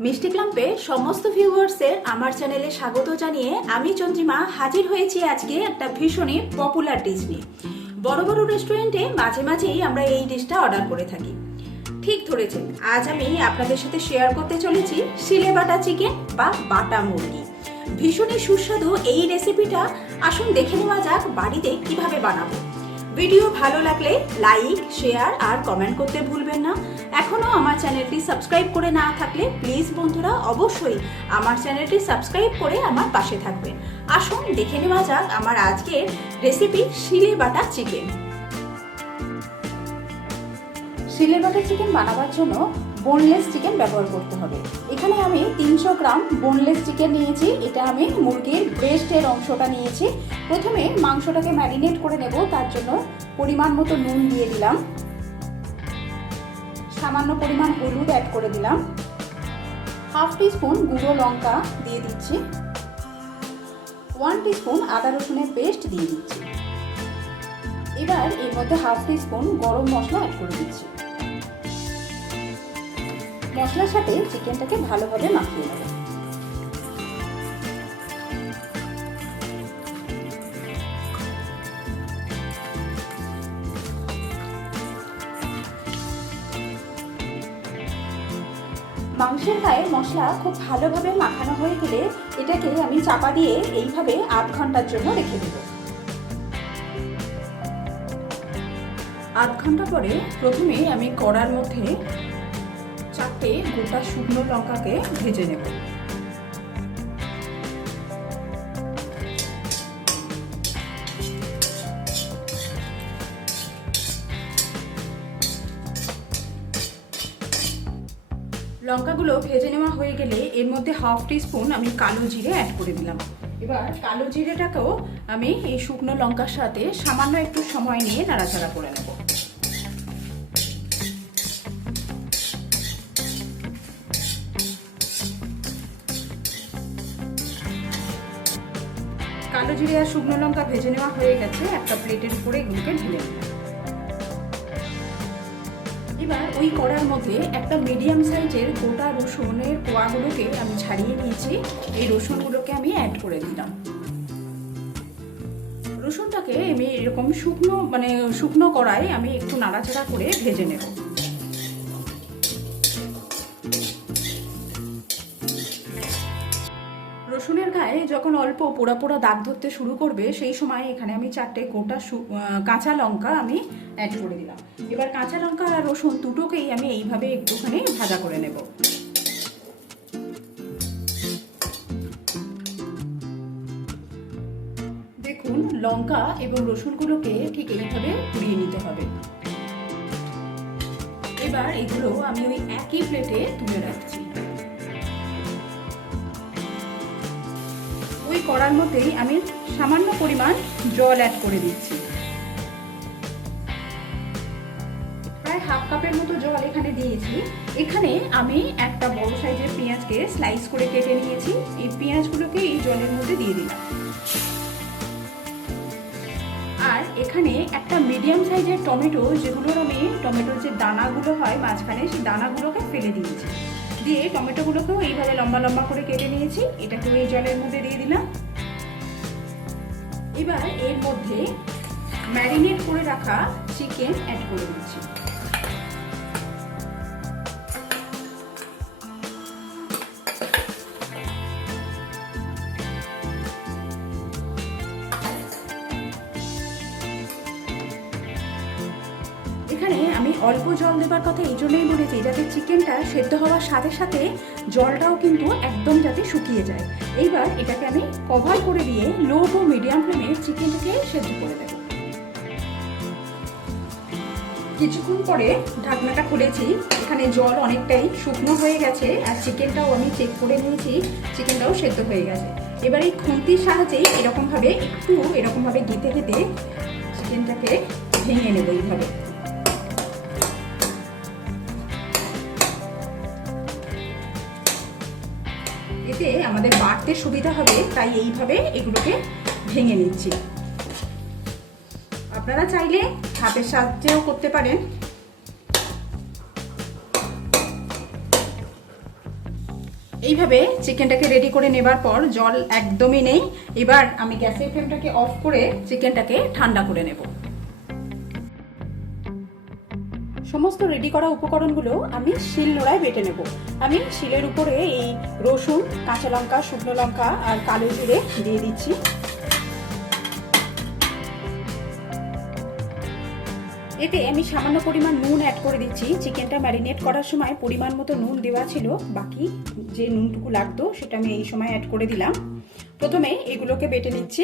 মিষ্টি ক্লাম্পে সমস্ত ভিউয়ার্সের আমার চ্যানেলে স্বাগত জানিয়ে আমি চন্দ্রিমা হাজির হয়েছি আজকে একটা ভীষণই পপুলার ডিশ নিয়ে। বড় বড় রেস্টুরেন্টে মাঝে মাঝেই আমরা এই ডিশটা অর্ডার করে থাকি। ঠিক ধরেছেন, আজ আমি আপনাদের সাথে শেয়ার করতে চলেছি সিলে বাটা চিকেন বা বাটা মুরগি। ভীষণই সুস্বাদু এই রেসিপিটা আসুন দেখে নেওয়া যাক বাড়িতে কিভাবে বানাবো। ভিডিও ভালো লাগলে লাইক, শেয়ার আর কমেন্ট করতে ভুলবেন না। এখনো আমার চ্যানেলটি সাবস্ক্রাইব করে না থাকলে প্লিজ বন্ধুরা অবশ্যই আমার চ্যানেলটি সাবস্ক্রাইব করে আমার পাশে থাকবেন। আসুন দেখে নেওয়া যাক আমার আজকের রেসিপি সিলে বাটা চিকেন। সিলে বাটা চিকেন বানাবার জন্য বোনলেস চিকেন ব্যবহার করতে হবে। এখানে আমি 300 গ্রাম বোনলেস চিকেন নিয়েছি। এটা আমি মুরগির ব্রেস্টের অংশটা নিয়েছি। প্রথমে মাংসটাকে ম্যারিনেট করে নেব, তার জন্য পরিমাণ মতো নুন দিয়ে দিলাম, সামান্য পরিমাণ হলুদ অ্যাড করে দিলাম, হাফ টিস্পুন গুঁড়ো লঙ্কা দিয়ে দিচ্ছি, 1 টিস্পুন আদা রসুনের পেস্ট দিয়ে দিচ্ছি। এবার এর মধ্যে হাফ টিস্পুন গরম মশলা অ্যাড করে দিচ্ছি। মশলার সাথে চিকেনটাকে ভালোভাবে মাখিয়ে নেব। মাংসের গায়ে মশলা খুব ভালোভাবে মাখানো হয়ে গেলে এটাকে আমি চাপা দিয়ে এইভাবে 8 ঘন্টার জন্য রেখে দেব। 8 ঘন্টা পরে প্রথমে আমি কড়ার মধ্যে 4টে গোটা শুকনো লঙ্কাকে ভেজে নেব। লঙ্কাগুলো ভেজে নেওয়া হয়ে গেলে এর মধ্যে হাফ টিস্পুন আমি কালো জিরে অ্যাড করে দিলাম। এবার কালো জিরেটাকেও আমি এই শুকনো লঙ্কার সাথে সামান্য একটু সময় নিয়ে নাড়াচাড়া করে নেব। কালো জিরে আর শুকনো লঙ্কা ভেজে নেওয়া হয়ে গেছে। একটা প্লেটের উপরে এগুলোকে ঢেলে দিলাম। এবার ওই কড়ার মধ্যে একটা মিডিয়াম সাইজের গোটা রসুনের কোয়াগুলোকে আমি ছাড়িয়ে নিয়েছি। এই রসুনগুলোকে আমি অ্যাড করে দিলাম। রসুনটাকে আমি এরকম শুকনো কড়াই আমি একটু নাড়াচাড়া করে ভেজে নেব। রসুনের গায়ে যখন অল্প পোড়া পোড়া দাগ ধরতে শুরু করবে সেই সময় এখানে আমি 4টে গোটা কাঁচা লঙ্কা আমি অ্যাড করে দিলাম। এবার কাঁচা লঙ্কা আর রসুন দুটোকেই আমি এইভাবে একটুখানি ভাজা করে নেব। দেখুন, লঙ্কা এবং রসুনগুলোকে ঠিক এইভাবে পুড়িয়ে নিতে হবে। এবার এগুলো আমি ওই একই প্লেটে তুলে রাখছি। ওই কড়ার মধ্যেই আমি সামান্য পরিমাণ জল অ্যাড করে দিচ্ছি। প্রায় হাফ কাপের মতো জল এখানে দিয়েছি। এখানে আমি একটা বড় সাইজের পেঁয়াজকে স্লাইস করে কেটে নিয়েছি। এই পেঁয়াজগুলোকে এই জলের মধ্যে দিয়ে দিলাম। আর এখানে একটা মিডিয়াম সাইজের টমেটো, যেগুলোর আমি টমেটোর যে দানাগুলো হয় মাঝখানে, সেই দানাগুলোকে ফেলে দিয়েছি। দিয়ে টমেটোগুলোকেও এইভাবে লম্বা লম্বা করে কেটে নিয়েছি। এটাকেও এই জলের মধ্যে দিয়ে দিলাম। এবার এর মধ্যে ম্যারিনেট করে রাখা চিকেন অ্যাড করে দিচ্ছি। এখানে আমি অল্প জল দেবার কথা এই জন্যই বলেছি যাতে চিকেনটা সেদ্ধ হওয়ার সাথে সাথে জলটাও কিন্তু একদম যাতে শুকিয়ে যায়। এইবার এটাকে আমি কভার করে দিয়ে লো টু মিডিয়াম ফ্লেমে চিকেনটাকে সেদ্ধ করে দেব। কিছুক্ষণ পরে ঢাকনাটা খুলেছি। এখানে জল অনেকটাই শুকনো হয়ে গেছে আর চিকেনটাও আমি চেক করে নিয়েছি, চিকেনটাও সেদ্ধ হয়ে গেছে। এবার এই খুন্তির সাহায্যে এরকমভাবে গেঁথে গেঁথে চিকেনটাকে ভেঙে নেব এইভাবে। এতে আমাদের বাড়তে সুবিধা হবে, তাই এইভাবে এগুলোকে ভেঙে নিচ্ছি। আপনারা চাইলে হাতের সাহায্যেও করতে পারেন। এইভাবে চিকেনটাকে রেডি করে নেবার পর জল একদমই নেই। এবার আমি গ্যাসের ফ্লেমটাকে অফ করে চিকেনটাকে ঠান্ডা করে নেব। সমস্ত রেডি করা উপকরণগুলো আমি শিল নোড়ায় বেটে নেব। আমি শিলের উপরে এই রসুন, কাঁচা লঙ্কা, শুকনো লঙ্কা আর কালো জিরে দিয়ে দিচ্ছি। এতে আমি সামান্য পরিমাণ নুন অ্যাড করে দিচ্ছি। চিকেনটা ম্যারিনেট করার সময় পরিমাণ মতো নুন দেওয়া ছিল, বাকি যে নুনটুকু লাগতো সেটা আমি এই সময় অ্যাড করে দিলাম। প্রথমে এগুলোকে বেটে নিচ্ছি।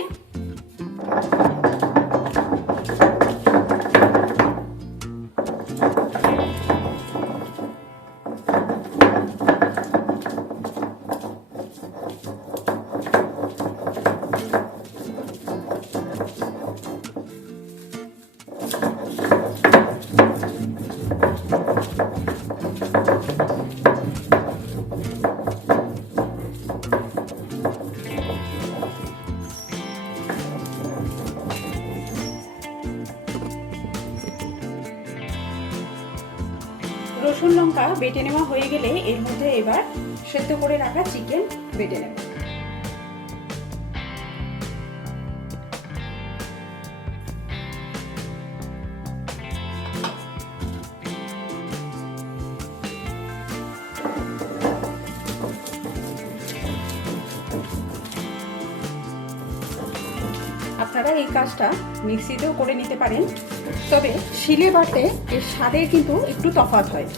রসুন লঙ্কা বেটে নেওয়া হয়ে গেলে এর মধ্যে এবার সেদ্ধ করে রাখা চিকেন বেটে নেব। আপনারা এই কাজটা মিক্সিতেও করে নিতে পারেন, তবে শিলে বাটলে এর স্বাদের কিন্তু একটু তফাৎ হয়।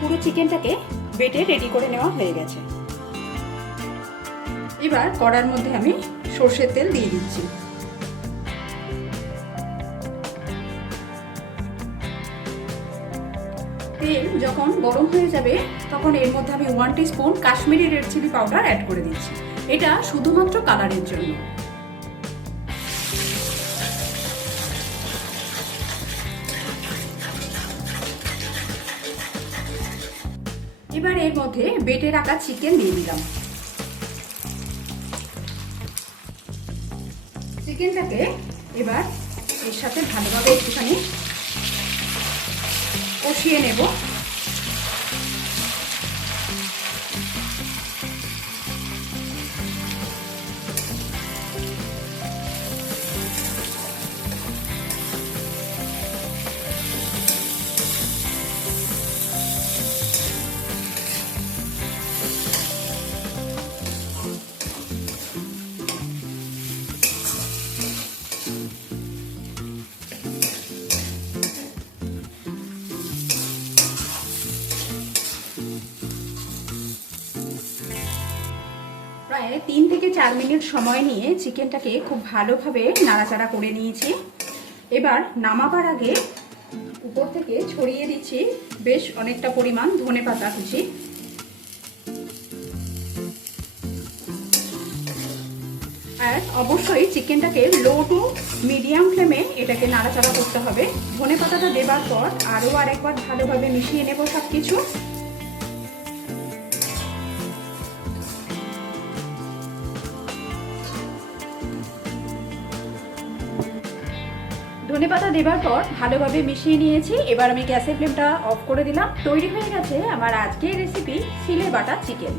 পুরো চিকেনটাকে বেটে রেডি করে নেওয়া হয়ে গেছে। এবার কড়ার মধ্যে আমি সর্ষের তেল দিয়ে দিচ্ছি। তেল যখন গরম হয়ে যাবে তখন এর মধ্যে আমি 1 teaspoon Kashmiri red chilli powder add করে দিচ্ছি। এটা শুধুমাত্র কালারের জন্য। এবার এর মধ্যে বেটে রাখা চিকেন দিয়ে দিলাম। চিকেনটাকে এবার এর সাথে ভালোভাবে একটুখানি কষিয়ে নেব। প্রায় 3 থেকে 4 মিনিট সময় নিয়ে চিকেনটাকে খুব ভালোভাবে নাড়াচাড়া করে নিয়েছি। এবার নামাবার আগে উপর থেকে ছড়িয়ে দিচ্ছি বেশ অনেকটা পরিমাণ ধনেপাতা কুচি। আর অবশ্যই চিকেনটাকে লো টু মিডিয়াম ফ্লেমে এটাকে নাড়াচাড়া করতে হবে। ধনেপাতাটা দেবার পর আরও আরেকবার ভালোভাবে মিশিয়ে নেব সব কিছু। ধনেপাতা দেবার পর ভালোভাবে মিশিয়ে নিয়েছি। এবার আমি গ্যাসের ফ্লেমটা অফ করে দিলাম। তৈরি হয়ে গেছে আমার আজকের রেসিপি শিলে বাটা চিকেন।